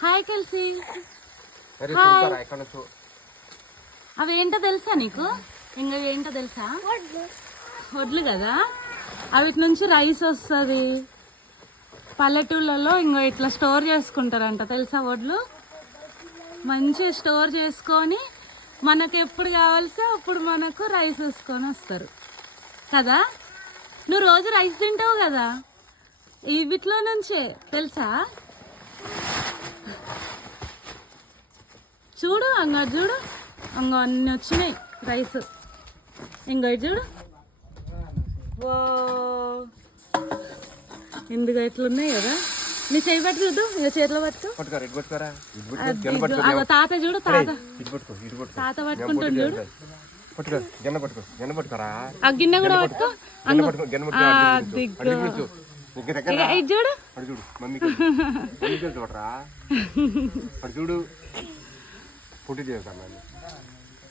Hi Kelce. అవి ఏంటో తెలుసా నీకు? ఇంకా ఏంటో తెలుసా? వడ్లు కదా, అవిటి నుంచి రైస్ వస్తుంది. పల్లెటూళ్ళలో ఇంకో ఇట్లా స్టోర్ చేసుకుంటారంట తెలుసా? వడ్లు మంచిగా స్టోర్ చేసుకొని మనకు ఎప్పుడు కావాల్సో అప్పుడు మనకు రైస్ వేసుకొని వస్తారు కదా. నువ్వు రోజు రైస్ తింటావు కదా, వీటిలో నుంచే తెలుసా? చూడు అంగడి, చూడు అంగ అన్ని వచ్చినాయి రైస్. ఇంకోటి చూడు, వా ఎందుకు ఇట్లున్నాయి కదా. నీ చేయి పట్టు చూద్దు, ఇక చేతిలో పట్టుకో. తాత చూడు, తాత పట్టుకుంటుంది చూడు. ఆ గిన్నె కూడా పట్టుకో. ఇది చూడు, చూడు పుట్టి చేస్తాను.